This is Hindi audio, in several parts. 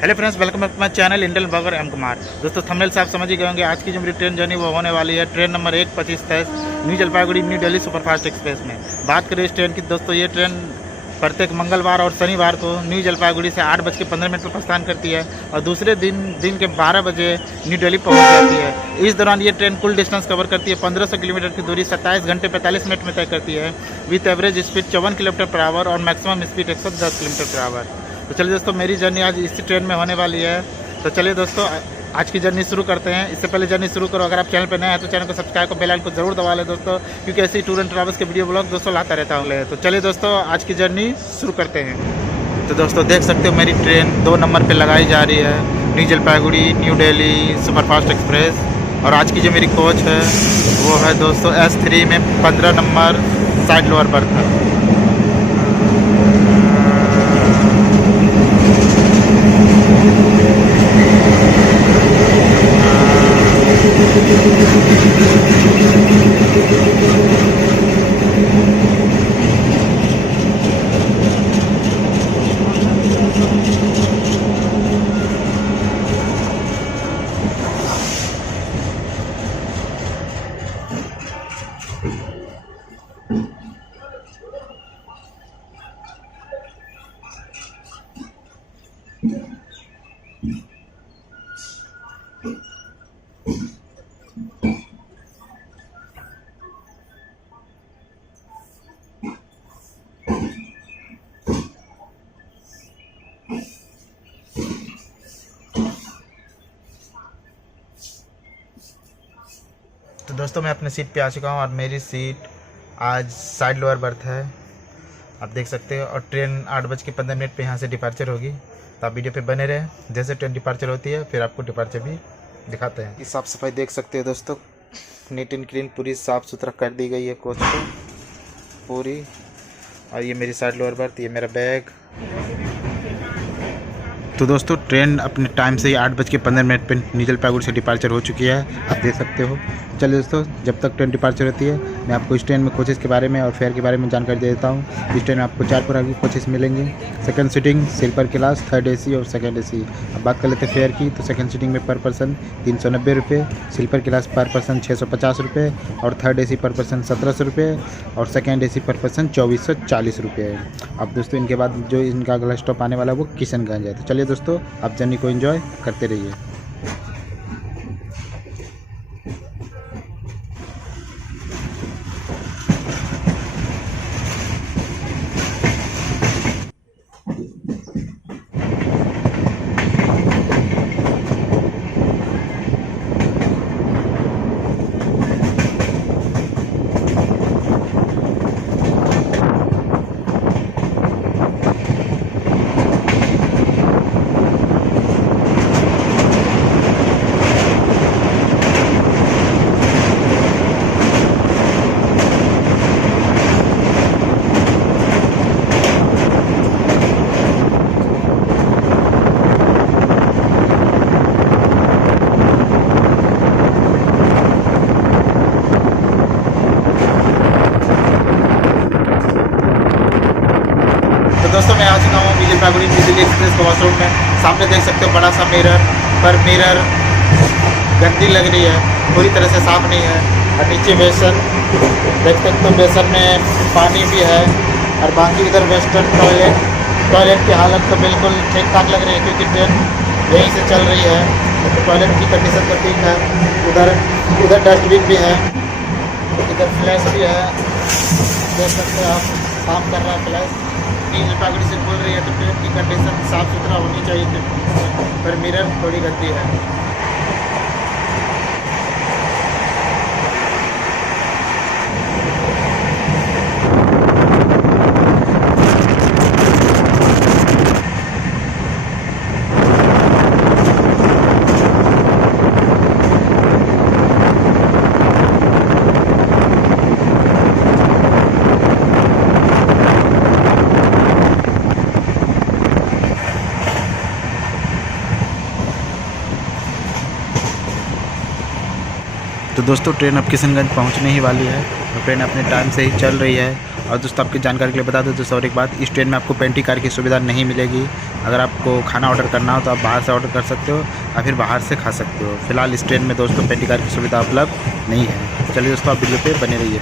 Hello friends, welcome back to my channel Indian blogger M Kumar. दोस्तों थंबनेल से आप समझ ही गए होंगे आज की जो मेरी ट्रेन जर्नी वो होने वाली है train number 12523 new Jalpaiguri new Delhi superfast express में। बात करें इस ट्रेन की दोस्तों, ये ट्रेन प्रत्येक मंगलवार और शनिवार को न्यू जलपाईगुड़ी से 8:15 पर प्रस्थान करती है और दूसरे दिन के 12 बजे न्यू दिल्ली पहुंच जाती है। इस दौरान ये ट्रेन कुल डिस्टेंस कवर करती है 1500 किलोमीटर की दूरी 27 घंटे 45 मिनट में तय करती है with average speed 54 kilometre per hour और maximum speed 110 kilometre per hour. तो चलिए दोस्तों, मेरी जर्नी आज इसी ट्रेन में होने वाली है। तो चलिए दोस्तों, आज की जर्नी शुरू करते हैं। इससे पहले जर्नी शुरू करो, अगर आप चैनल पर नए हैं तो चैनल को सब्सक्राइब और बेल आइकन को जरूर दबा लें दोस्तों, क्योंकि ऐसी टूर एंड ट्रैवल्स के वीडियो ब्लॉग दोस्तों लाता रहता हूँ। तो चलिए दोस्तों, आज की जर्नी शुरू करते हैं। तो दोस्तों देख सकते हो मेरी ट्रेन 2 नंबर पर लगाई जा रही है, new Jalpaiguri new Delhi superfast express. और आज की जो मेरी कोच है वो है दोस्तों S3 में 15 नंबर साइड लोअर बर्थ है। तो दोस्तों मैं अपने सीट पे आ चुका हूँ और मेरी सीट आज साइड लोअर बर्थ है, आप देख सकते हो। और ट्रेन 8:15 पे यहाँ से डिपार्चर होगी, तो आप वीडियो पे बने रहें। जैसे ट्रेन डिपार्चर होती है फिर आपको डिपार्चर भी दिखाते हैं। साफ़ सफाई देख सकते हो दोस्तों, नीट एंड क्लीन पूरी साफ़ सुथरा कर दी गई है कोच को पूरी। और ये मेरी साइड लोअर बर्थ, ये मेरा बैग। तो दोस्तों ट्रेन अपने टाइम से ही 8:15 पे न्यू जलपाईगुड़ी से डिपार्चर हो चुकी है, आप देख सकते हो। चलिए दोस्तों, जब तक ट्रेन डिपार्चर होती है मैं आपको इस ट्रेन में कोचेस के बारे में और फेयर के बारे में जानकारी दे देता हूँ। इस ट्रेन में आपको 4 प्रकार की कोचेस मिलेंगे। Second seating sleeper class, third AC और सेकंड AC। अब बात कर लेते हैं फेयर की, तो सेकंड सीटिंग में पर पर्सन 390 रुपये, स्लीपर क्लास पर पर्सन 650 रुपये और थर्ड AC पर पर्सन 1700 रुपये और सेकंड AC पर पर्सन 2440 रुपये। अब दोस्तों इनके बाद जो इनका अगला स्टॉप आने वाला है वो किशनगंज है। तो चलिए दोस्तों, आप जर्नी को एंजॉय करते रहिए। दोस्तों मैं आ चुका हूँ new Jalpaiguri new Delhi express crossroad में। सामने देख सकते हो बड़ा सा मिरर, पर मिरर गंदी लग रही है, पूरी तरह से साफ नहीं है। और नीचे बेसन देख सकते हो, बेसन में पानी भी है। और बाकी इधर वेस्टर्न टॉयलेट की हालत तो बिल्कुल ठीक ठाक लग रही है, क्योंकि ट्रेन यहीं से चल रही है। तो टॉयलेट की कंडीशन तो ठीक है। उधर डस्टबिन भी है, इधर फ्लैश भी है, देख सकते हो आप, काम कर रहा है फ्लैश। न्यू जलपाईगुड़ी से खोल रही है तो ट्रेन की कंडीशन साफ़ सुथरा होनी चाहिए, पर मिरर थोड़ी गंदी है। तो दोस्तों ट्रेन अब किशनगंज पहुंचने ही वाली है और ट्रेन अपने टाइम से ही चल रही है। और दोस्तों आपकी जानकारी के लिए बता दूं दोस्तों और एक बात, इस ट्रेन में आपको पेंटी कार की सुविधा नहीं मिलेगी, अगर आपको खाना ऑर्डर करना हो तो आप बाहर से ऑर्डर कर सकते हो या फिर बाहर से खा सकते हो। फिलहाल इस ट्रेन में दोस्तों पेटी कार की सुविधा उपलब्ध नहीं है। तो चलिए दोस्तों, आप वीडियो पे बने रहिए।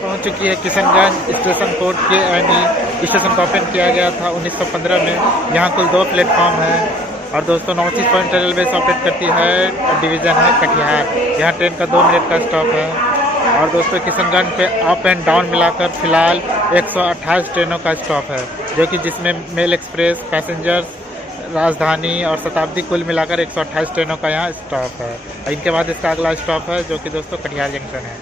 पहुंच चुकी है किशनगंज स्टेशन कोर्ट के यानी स्टेशन को ओपन किया गया था 1915 में। यहाँ कुल 2 प्लेटफॉर्म है और दोस्तों नौचीज पॉइंट रेलवे से ऑपरेट करती है और डिवीज़न है कटिहार। यहाँ ट्रेन का 2 मिनट का स्टॉप है। और दोस्तों किशनगंज पे अप एंड डाउन मिलाकर फ़िलहाल 128 ट्रेनों का स्टॉप है, जो कि जिसमें मेल एक्सप्रेस, पैसेंजर्स, राजधानी और शताब्दी कुल मिलाकर 128 ट्रेनों का यहाँ स्टॉप है। इनके बाद इसका अगला स्टॉप है जो कि दोस्तों कटिहार जंक्शन है।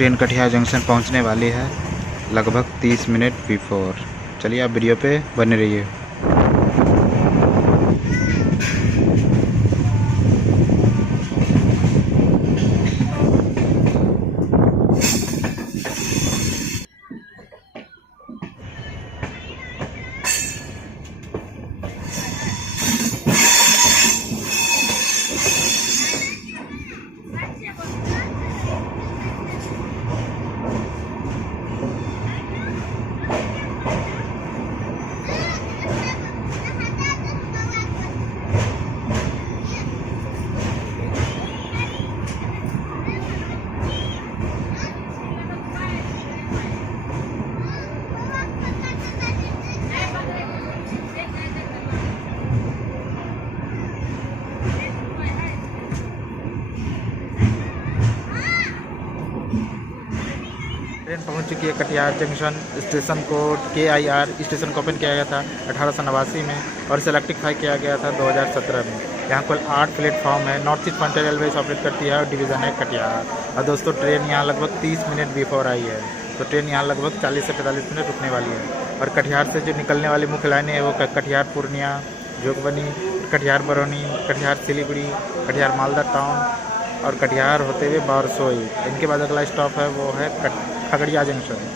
ट्रेन कटिहार जंक्शन पहुंचने वाली है लगभग 30 मिनट बिफोर। चलिए आप वीडियो पे बने रहिए। ट्रेन पहुंच चुकी है Katihar junction. Station code KIR station को ओपन किया गया था 1889 में और इसे इलेक्ट्रीफाई किया गया था 2017 में। यहाँ कुल 8 प्लेटफॉर्म है। North east frontier railway operate करती है और डिवीज़न है कटिहार। और दोस्तों ट्रेन यहाँ लगभग 30 मिनट बिफोर आई है, तो ट्रेन यहाँ लगभग 40 से 45 मिनट रुकने वाली है। और कटिहार से जो निकलने वाली मुख्य लाइनें हैं वो कटिहार पूर्णिया, जोगबनी, कटिहार बरौनी, कटिहार सिलीगुड़ी, कटिहार मालदा टाउन और कटिहार होते हुए बारसोई। इनके बाद अगला स्टॉप है वो है Khagaria junction.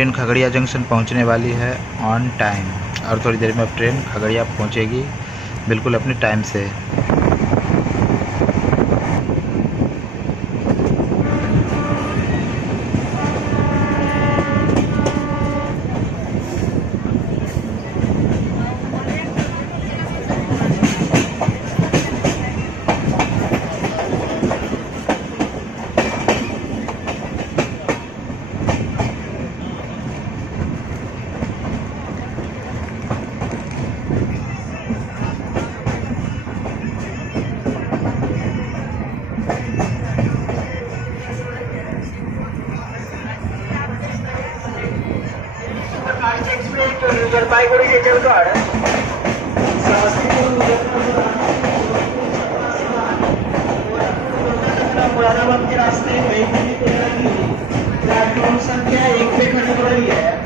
Train Khagaria junction पहुंचने वाली है ऑन टाइम, और थोड़ी देर में अब ट्रेन खगड़िया पहुंचेगी बिल्कुल अपने टाइम से। जलपाईगुड़ी से चलगढ़ मुरादाबाद के रास्ते प्लेटफॉर्म संख्या 1 पे खड़ी हो रही है।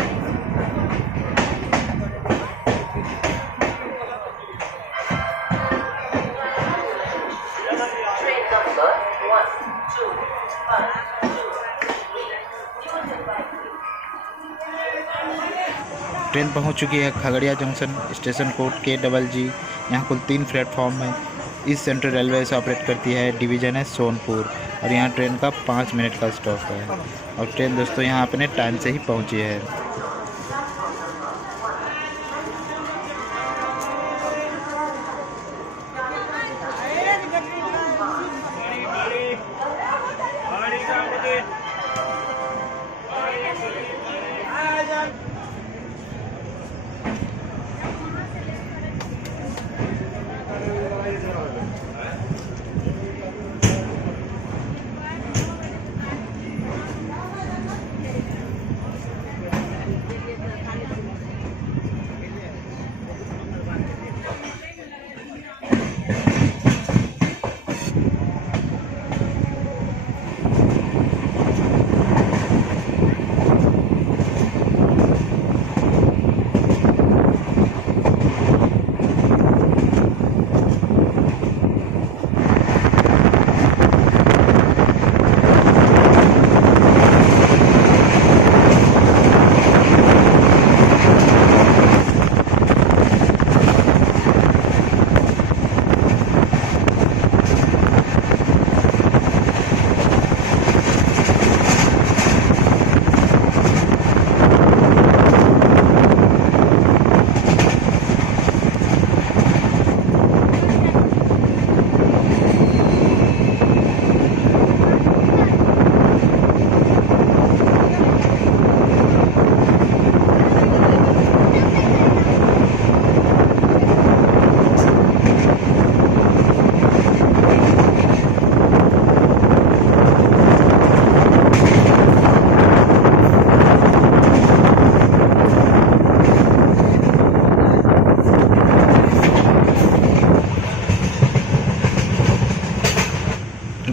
ट्रेन पहुंच चुकी है Khagaria junction, station code KGG। यहाँ कुल 3 प्लेटफॉर्म है। इस सेंट्रल रेलवे से ऑपरेट करती है, डिवीज़न है सोनपुर, और यहाँ ट्रेन का 5 मिनट का स्टॉप है। और ट्रेन दोस्तों यहाँ अपने टाइम से ही पहुँची है।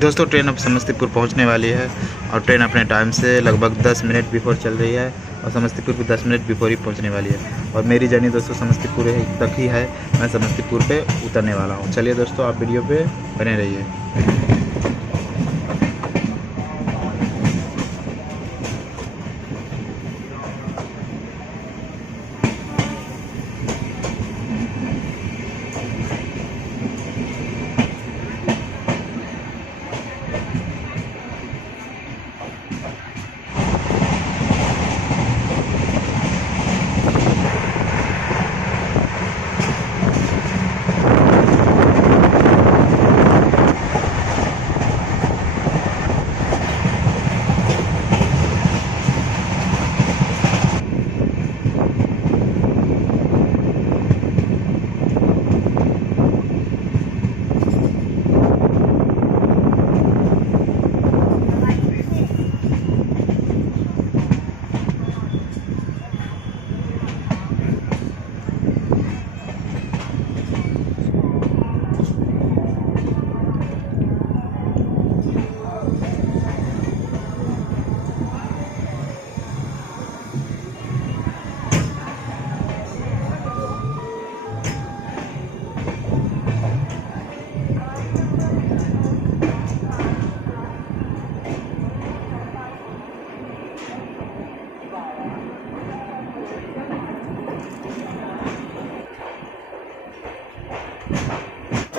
दोस्तों ट्रेन अब समस्तीपुर पहुंचने वाली है, और ट्रेन अपने टाइम से लगभग 10 मिनट बिफोर चल रही है, और समस्तीपुर भी 10 मिनट बिफोर ही पहुंचने वाली है। और मेरी जर्नी दोस्तों समस्तीपुर तक ही है, मैं समस्तीपुर पे उतरने वाला हूं। चलिए दोस्तों आप वीडियो पे बने रहिए।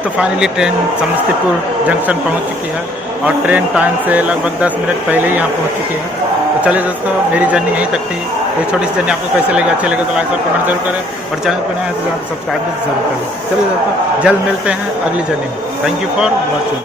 दोस्तों फाइनली ट्रेन समस्तीपुर जंक्शन पहुंच चुकी है और ट्रेन टाइम से लगभग 10 मिनट पहले ही यहाँ पहुंच चुकी है। तो चलिए दोस्तों, मेरी जर्नी यहीं तक थी। तो छोटी सी जर्नी आपको कैसे लगी, अच्छे लगे तो लाइक और कमेंट जरूर करें और चैनल पर नए हैं तो सब्सक्राइब भी जरूर करें। चलिए दोस्तों, जल्द मिलते हैं अगली जर्नी में। Thank you for watching.